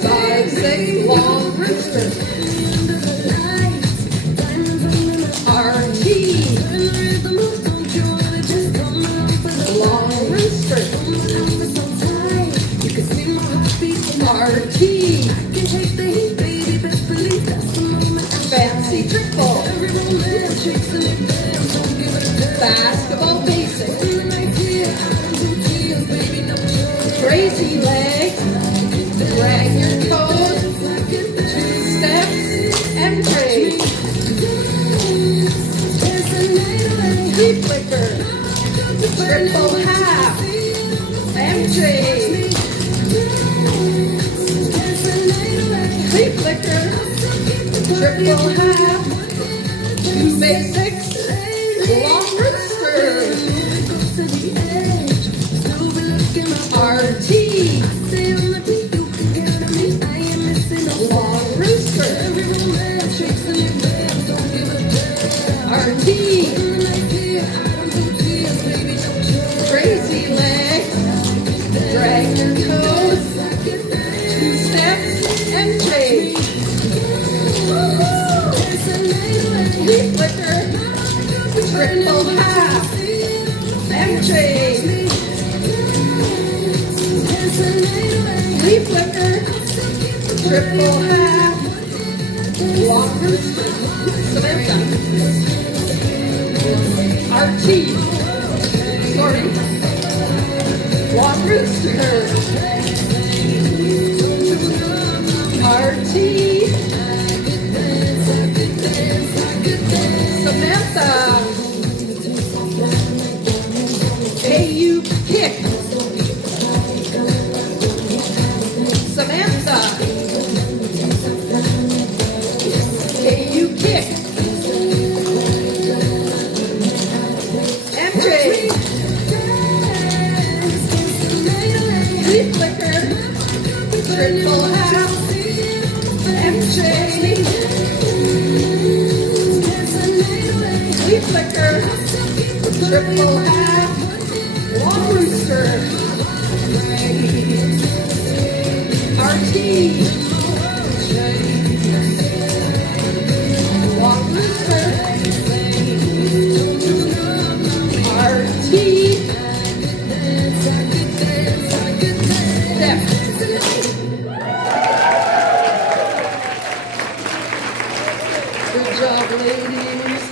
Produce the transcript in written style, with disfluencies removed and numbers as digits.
5, 6, long rooster. RT. Long rooster. RT. Fancy triple. Basketball basic. Crazy leg. Drag your toes. 2 steps. Entry. Deep flicker. Triple half. Entry. Deep flicker. Triple half. 2 basics. Long rooster. RT. Long rooster. RT. Crazy leg. Drag your toes. 2 steps. Entry. Deep flicker. Triple half. Entry. Deep flicker. Triple half. Long rooster. Samantha. RT. Sorry. Long rooster. RT. Samantha. KU kick. Samantha. KU kick. Entry. Deep flicker. Triple half. Entry. Deep flicker. Triple half. Long rooster. RT. Long rooster. RT. Step. Good job, ladies.